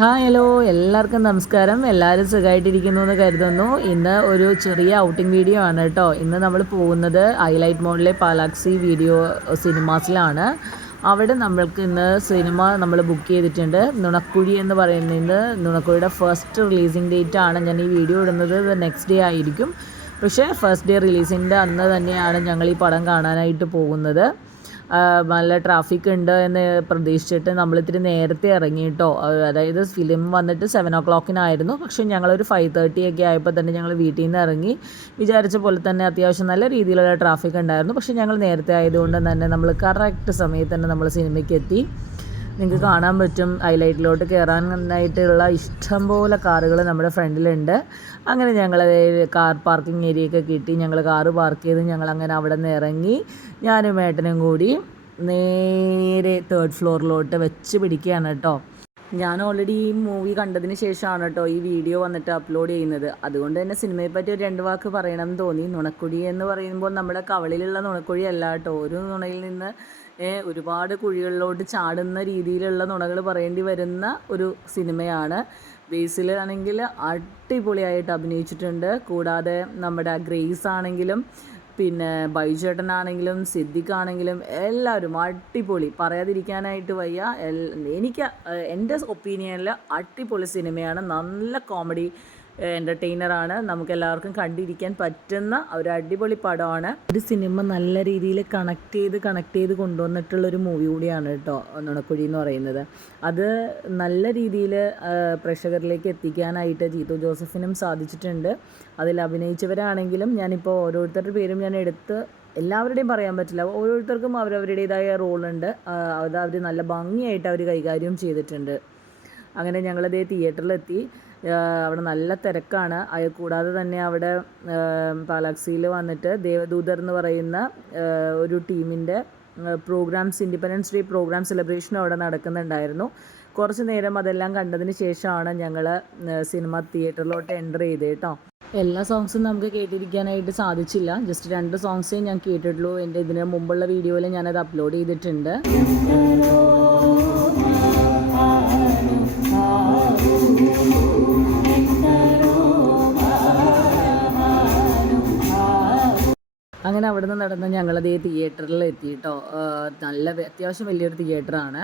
Hi hello. എല്ലാവർക്കും നമസ്കാരം. എല്ലാവരും സുഖമായിട്ടിരിക്കുന്നു എന്ന് കരുതുന്നു. ഇന്ന് ഒരു ചെറിയ ഔട്ടിംഗ് വീഡിയോ ആണ് കേട്ടോ. ഇന്ന് നമ്മൾ പോകുന്നത് ഹൈലൈറ്റ് മോഡിലെ പാലാക്സി വീഡിയോ സിനിമാസിലാണ് അവിടെ നമ്മൾക്ക് ഇന്ന് സിനിമ നമ്മൾ ബുക്ക് ചെയ്തിട്ടുണ്ട്. നുണക്കുഴി എന്ന് പറയുന്നത് നുണക്കുഴിയുടെ ഫസ്റ്റ് റിലീസിംഗ് ഡേറ്റ് ആണ് ഞാൻ ഈ വീഡിയോ ഇടുന്നത്. നെക്സ്റ്റ് ഡേ ആയിരിക്കും. പക്ഷേ ഫസ്റ്റ് ഡേ റിലീസിന്റെ അന്ന് തന്നെയാണ് ഞങ്ങൾ ഈ പടം കാണാനായിട്ട് പോകുന്നത്. നല്ല ട്രാഫിക് ഉണ്ട് എന്ന് പ്രതീക്ഷിച്ചിട്ട് നമ്മൾ ഇത്തിരി നേരത്തെ ഇറങ്ങി കേട്ടോ അതായത് ഫിലിം വന്നിട്ട് സെവൻ ഓ ക്ലോക്കിനായിരുന്നു പക്ഷേ ഞങ്ങളൊരു ഫൈവ് തേർട്ടി ഒക്കെ ആയപ്പോൾ തന്നെ ഞങ്ങൾ വീട്ടിൽ നിന്ന് ഇറങ്ങി. വിചാരിച്ച പോലെ തന്നെ അത്യാവശ്യം നല്ല രീതിയിലുള്ള ട്രാഫിക് ഉണ്ടായിരുന്നു. പക്ഷേ ഞങ്ങൾ നേരത്തെ ആയതുകൊണ്ട് തന്നെ നമ്മൾ കറക്റ്റ് സമയത്ത് തന്നെ നമ്മൾ സിനിമയ്ക്ക് എത്തി. നിങ്ങൾക്ക് കാണാൻ പറ്റും ഹൈലൈറ്റിലോട്ട് കയറാനായിട്ടുള്ള ഇഷ്ടം പോലെ കാറുകൾ നമ്മുടെ ഫ്രണ്ടിലുണ്ട്. അങ്ങനെ ഞങ്ങൾ കാർ പാർക്കിംഗ് ഏരിയയൊക്കെ കിട്ടി. ഞങ്ങൾ കാറ് പാർക്ക് ചെയ്ത് ഞങ്ങൾ അങ്ങനെ അവിടെ നിന്ന് ഇറങ്ങി. ഞാനും ഏട്ടനും കൂടി നേരെ തേർഡ് ഫ്ലോറിലോട്ട് വെച്ച് പിടിക്കുകയാണ് കേട്ടോ. ഞാൻ ഓൾറെഡി ഈ മൂവി കണ്ടതിന് ശേഷമാണ് കേട്ടോ ഈ വീഡിയോ വന്നിട്ട് അപ്ലോഡ് ചെയ്യുന്നത്. അതുകൊണ്ട് തന്നെ സിനിമയെ പറ്റി ഒരു രണ്ട് വാക്ക് പറയണം എന്ന് തോന്നി. നുണക്കുഴി എന്ന് പറയുമ്പോൾ നമ്മുടെ കവളിലുള്ള നുണക്കുഴി അല്ല കേട്ടോ ഒരു നുണയിൽ നിന്ന് ഒരുപാട് കുഴികളിലോട്ട് ചാടുന്ന രീതിയിലുള്ള നുണകൾ പറയേണ്ടി വരുന്ന ഒരു സിനിമയാണ് ബേസിൽ ആണെങ്കിൽ അടിപൊളിയായിട്ട് അഭിനയിച്ചിട്ടുണ്ട്. കൂടാതെ നമ്മുടെ ഗ്രേസ് ആണെങ്കിലും പിന്നെ ബൈചേട്ടനാണെങ്കിലും സിദ്ദിഖാണെങ്കിലും എല്ലാവരും അടിപൊളി. പറയാതിരിക്കാനായിട്ട് വയ്യ. എനിക്ക് എന്റെ ഒപ്പീനിയനിൽ അടിപൊളി സിനിമയാണ്. നല്ല കോമഡി എന്റർടൈനറാണ് നമുക്ക് എല്ലാവർക്കും കണ്ടിരിക്കാൻ പറ്റുന്ന ഒരു അടിപൊളി പടമാണ്. ഒരു സിനിമ നല്ല രീതിയിൽ കണക്ട് ചെയ്ത് കണക്ട് ചെയ്ത് കൊണ്ടുവന്നിട്ടുള്ളൊരു മൂവി കൂടിയാണ് കേട്ടോ നുണക്കുഴി എന്ന് പറയുന്നത്. അത് നല്ല രീതിയിൽ പ്രേക്ഷകരിലേക്ക് എത്തിക്കാനായിട്ട് ജീത്തു ജോസഫിനും സാധിച്ചിട്ടുണ്ട്. അതിൽ അഭിനയിച്ചവരാണെങ്കിലും ഞാനിപ്പോൾ ഓരോരുത്തരുടെ പേരും ഞാൻ എടുത്ത് എല്ലാവരുടെയും പറയാൻ പറ്റില്ല. ഓരോരുത്തർക്കും അവരവരുടേതായ റോളുണ്ട് അത് അവർ നല്ല ഭംഗിയായിട്ട് അവർ കൈകാര്യം ചെയ്തിട്ടുണ്ട്. അങ്ങനെ ഞങ്ങളതേ തിയേറ്ററിലെത്തി. അവിടെ നല്ല തിരക്കാണ്. അത് കൂടാതെ തന്നെ അവിടെ പാലാക്സിയിൽ വന്നിട്ട് ദേവദൂതർ എന്ന് പറയുന്ന ഒരു ടീമിന്റെ programs independence day program celebration അവിടെ നടക്കുന്നുണ്ടായിരുന്നു. കുറച്ച് നേരം അതെല്ലാം കണ്ടതിന് ശേഷമാണ് ഞങ്ങൾ സിനിമ തിയേറ്ററിലോട്ട് എന്റർ ചെയ്തത് കേട്ടോ. എല്ലാ സോങ്സും നമുക്ക് കേട്ടിരിക്കാനായിട്ട് സാധിച്ചില്ല. ജസ്റ്റ് രണ്ട് സോങ്സേ ഞാൻ കേട്ടിട്ടുള്ളൂ. എന്റെ ഇതിന് മുമ്പുള്ള വീഡിയോയിൽ ഞാനത് അപ്ലോഡ് ചെയ്തിട്ടുണ്ട്. അങ്ങനെ അവിടെ നിന്ന് നടന്ന് ഞങ്ങളതേ തിയേറ്ററിൽ എത്തിയിട്ടോ നല്ല അത്യാവശ്യം വലിയൊരു തിയേറ്ററാണ്.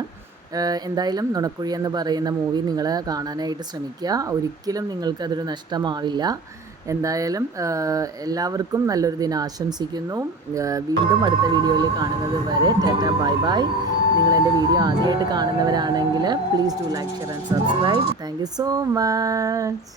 എന്തായാലും നുണക്കുഴി എന്ന് പറയുന്ന മൂവി നിങ്ങൾ കാണാനായിട്ട് ശ്രമിക്കുക. ഒരിക്കലും നിങ്ങൾക്കതൊരു നഷ്ടമാവില്ല. എന്തായാലും എല്ലാവർക്കും നല്ലൊരു ദിനം ആശംസിക്കുന്നു. വീണ്ടും അടുത്ത വീഡിയോയിൽ കാണുന്നത് വരെ ടാറ്റ ബൈ ബൈ. നിങ്ങൾ എന്റെ വീഡിയോ ആദ്യമായിട്ട് കാണുന്നവരാണെങ്കിൽ please do like share and subscribe thank you so much